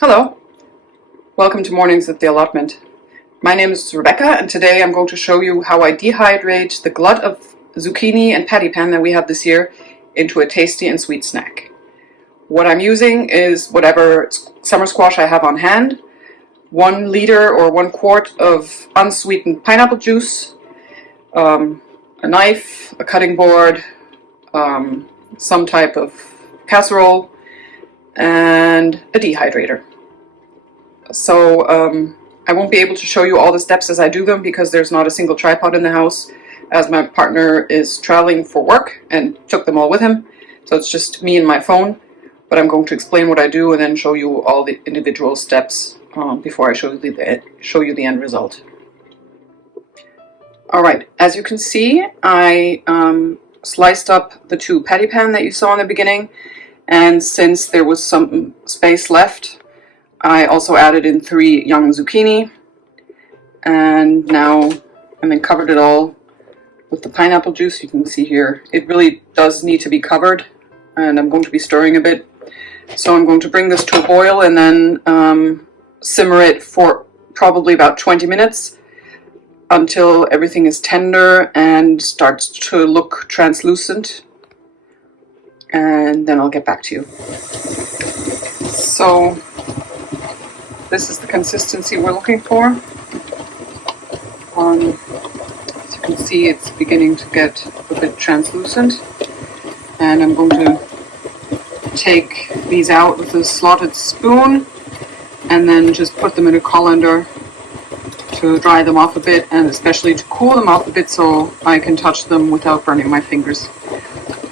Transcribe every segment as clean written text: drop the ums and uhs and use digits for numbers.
Hello, welcome to Mornings at the Allotment. My name is Rebecca, and today I'm going to show you how I dehydrate the glut of zucchini and pattypan that we have this year into a tasty and sweet snack. What I'm using is whatever summer squash I have on hand, 1 liter or 1 quart of unsweetened pineapple juice, a knife, a cutting board, some type of casserole, and a dehydrator. So I won't be able to show you all the steps as I do them because there's not a single tripod in the house, as my partner is traveling for work and took them all with him. So it's just me and my phone, but I'm going to explain what I do and then show you all the individual steps before I show you the end result. Alright, as you can see, I sliced up the 2 pattypan that you saw in the beginning, and since there was some space left, I also added in 3 young zucchini, and now covered it all with the pineapple juice. You can see here it really does need to be covered, and I'm going to be stirring a bit. So I'm going to bring this to a boil and then simmer it for probably about 20 minutes until everything is tender and starts to look translucent, and then I'll get back to you. So this is the consistency we're looking for. As you can see, it's beginning to get a bit translucent, and I'm going to take these out with a slotted spoon and then just put them in a colander to dry them off a bit, and especially to cool them off a bit so I can touch them without burning my fingers.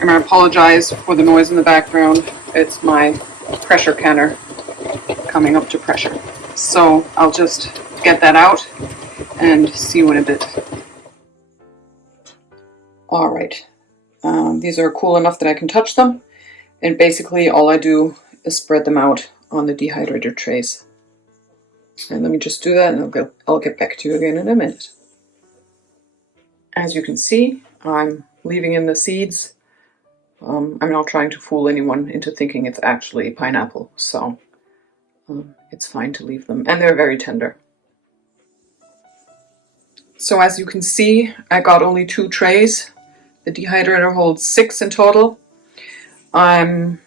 And I apologize for the noise in the background. It's my pressure canner coming up to pressure. So I'll just get that out and see you in a bit. Alright, these are cool enough that I can touch them, and basically all I do is spread them out on the dehydrator trays. And let me just do that and I'll get back to you again in a minute. As you can see, I'm leaving in the seeds. I'm not trying to fool anyone into thinking it's actually pineapple, so it's fine to leave them, and they're very tender. So as you can see, I got only 2 trays. The dehydrator holds 6 in total. I'm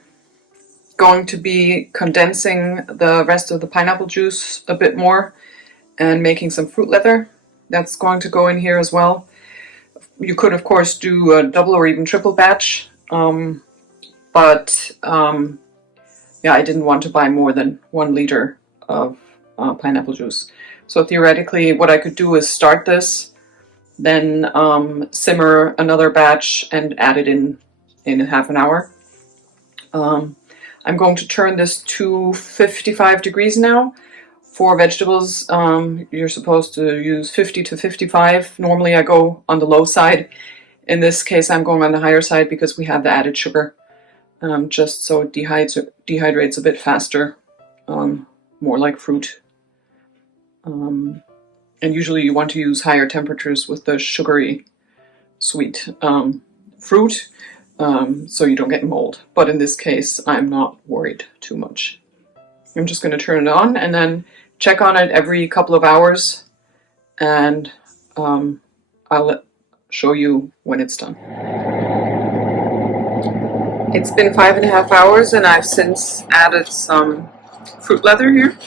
going to be condensing the rest of the pineapple juice a bit more and making some fruit leather. That's going to go in here as well. You could of course do a double or even triple batch, but yeah, I didn't want to buy more than 1 liter of pineapple juice. So theoretically what I could do is start this, then simmer another batch and add it in half an hour. I'm going to turn this to 55 degrees now. For vegetables, you're supposed to use 50 to 55. Normally I go on the low side. In this case I'm going on the higher side because we have the added sugar, just so it dehydrates a bit faster, more like fruit. And usually you want to use higher temperatures with the sugary sweet fruit, so you don't get mold. But in this case I'm not worried too much. I'm just going to turn it on and then check on it every couple of hours, and I'll show you when it's done. It's been 5.5 hours and I've since added some fruit leather here,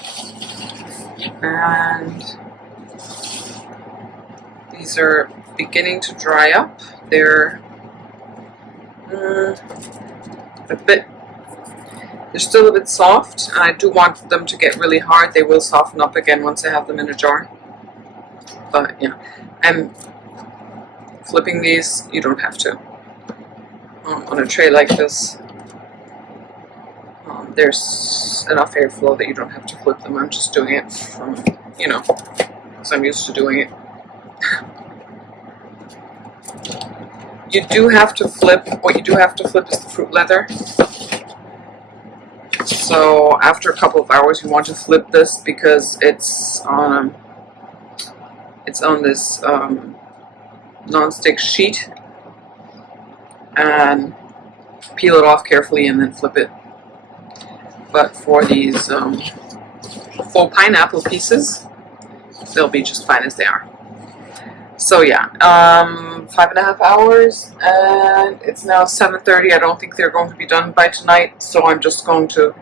and these are beginning to dry up. They're they're still a bit soft, and I do want them to get really hard. They will soften up again once I have them in a jar. But yeah, I'm flipping these. You don't have to. On a tray like this, there's enough airflow that you don't have to flip them. I'm just doing it from, because I'm used to doing it. You do have to flip. What you do have to flip is the fruit leather. So after a couple of hours, you want to flip this because it's on this non-stick sheet, and peel it off carefully and then flip it. But for these full pineapple pieces, they'll be just fine as they are. So yeah, 5.5 hours, and it's now 7:30. I don't think they're going to be done by tonight, so I'm just going to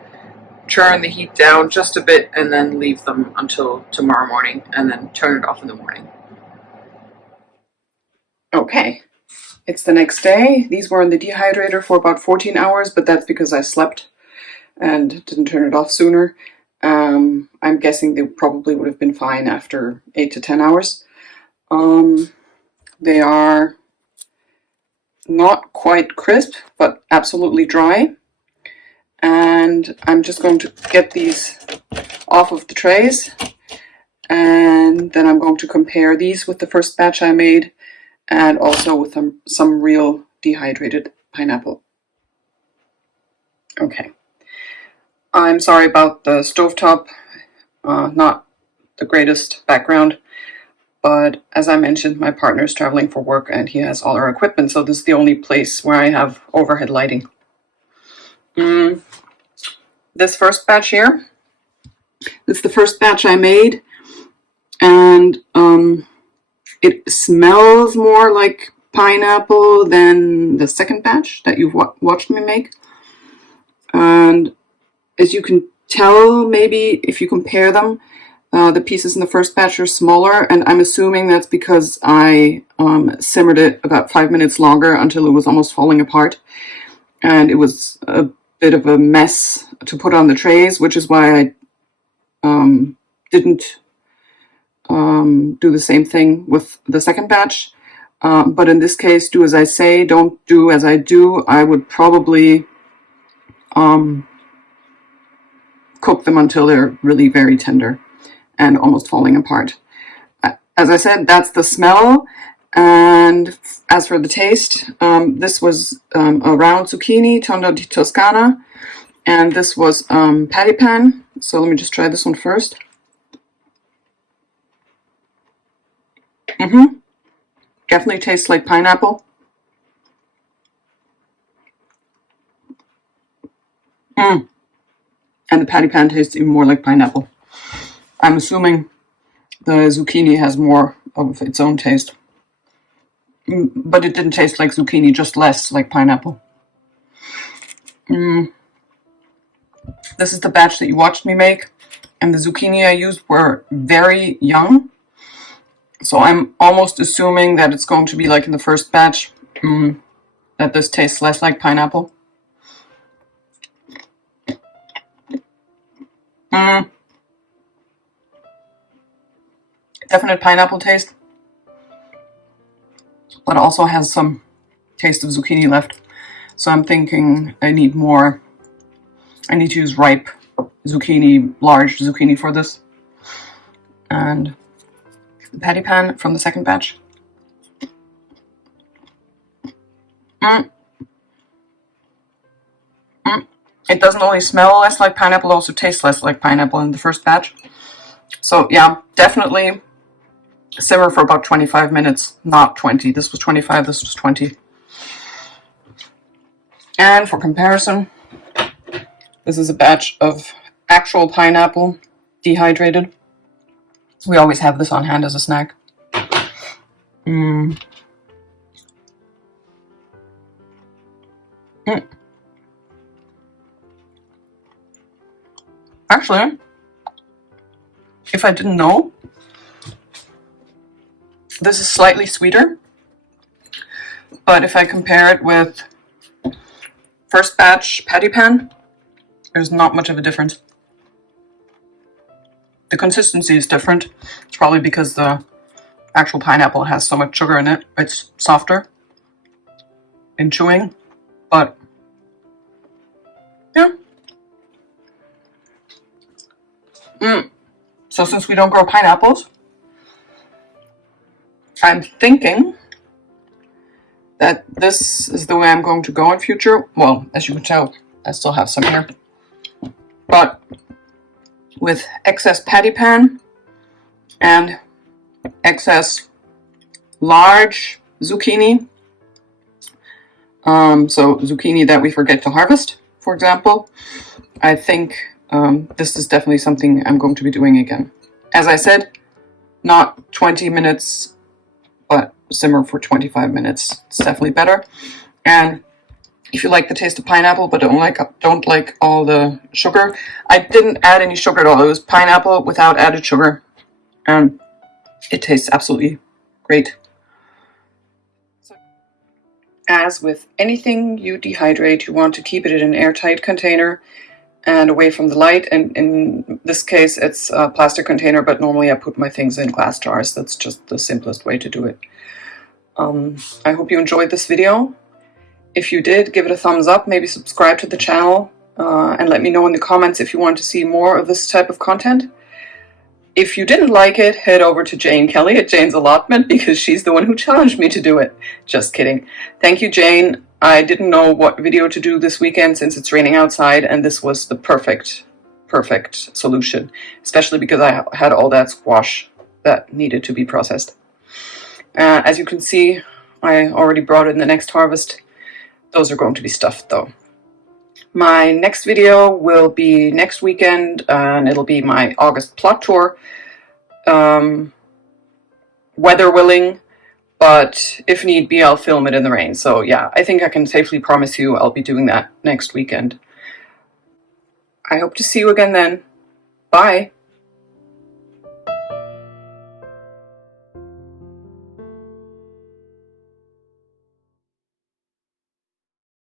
turn the heat down just a bit and then leave them until tomorrow morning, and then turn it off in the morning. Okay, it's the next day. These were in the dehydrator for about 14 hours, but that's because I slept and didn't turn it off sooner. I'm guessing they probably would have been fine after 8 to 10 hours. They are not quite crisp, but absolutely dry. And I'm just going to get these off of the trays, and then I'm going to compare these with the first batch I made, and also with some real dehydrated pineapple. Okay. I'm sorry about the stovetop, not the greatest background, but as I mentioned, my partner is traveling for work and he has all our equipment, so this is the only place where I have overhead lighting. This first batch here, it's the first batch I made, and it smells more like pineapple than the second batch that you've watched me make. And as you can tell, maybe if you compare them, the pieces in the first batch are smaller, and I'm assuming that's because I simmered it about 5 minutes longer until it was almost falling apart. And it was a bit of a mess to put on the trays, which is why I didn't do the same thing with the second batch. But in this case, do as I say, don't do as I do. I would probably cook them until they're really very tender and almost falling apart. As I said, that's the smell. And as for the taste, this was a round zucchini, Tondo di Toscana, and this was pattypan. So let me just try this one first. Definitely tastes like pineapple. And the pattypan tastes even more like pineapple. I'm assuming the zucchini has more of its own taste. But it didn't taste like zucchini, just less like pineapple. This is the batch that you watched me make, and the zucchini I used were very young. So I'm almost assuming that it's going to be like in the first batch, that this tastes less like pineapple. Definite pineapple taste, but also has some taste of zucchini left. So I'm thinking I need more. I need to use ripe zucchini, large zucchini for this. And the pattypan from the second batch. It doesn't only smell less like pineapple, it also tastes less like pineapple in the first batch. So yeah, definitely simmer for about 25 minutes, not 20. This was 25, this was 20. And for comparison, this is a batch of actual pineapple, dehydrated. We always have this on hand as a snack. Actually, if I didn't know, this is slightly sweeter, but if I compare it with first batch pattypan, there's not much of a difference. The consistency is different. It's probably because the actual pineapple has so much sugar in it. It's softer in chewing, but yeah. So since we don't grow pineapples, I'm thinking that this is the way I'm going to go in future. Well, as you can tell, I still have some here. But with excess pattypan and excess large zucchini, so zucchini that we forget to harvest, for example, I think this is definitely something I'm going to be doing again. As I said, not 20 minutes, but simmer for 25 minutes. It's definitely better. And if you like the taste of pineapple but don't like all the sugar, I didn't add any sugar at all. It was pineapple without added sugar, and it tastes absolutely great. As with anything you dehydrate, you want to keep it in an airtight container and away from the light. And in this case, it's a plastic container, but normally I put my things in glass jars. That's just the simplest way to do it. I hope you enjoyed this video. If you did, give it a thumbs up, maybe subscribe to the channel, and let me know in the comments if you want to see more of this type of content. If you didn't like it, head over to Jane Kelly at Jane's Allotment, because she's the one who challenged me to do it. Just kidding. Thank you, Jane. I didn't know what video to do this weekend since it's raining outside, and this was the perfect solution, especially because I had all that squash that needed to be processed. As you can see, I already brought in the next harvest. Those are going to be stuffed though. My next video will be next weekend, and it'll be my August plot tour. Weather willing, but if need be, I'll film it in the rain. So yeah, I think I can safely promise you I'll be doing that next weekend. I hope to see you again then. Bye.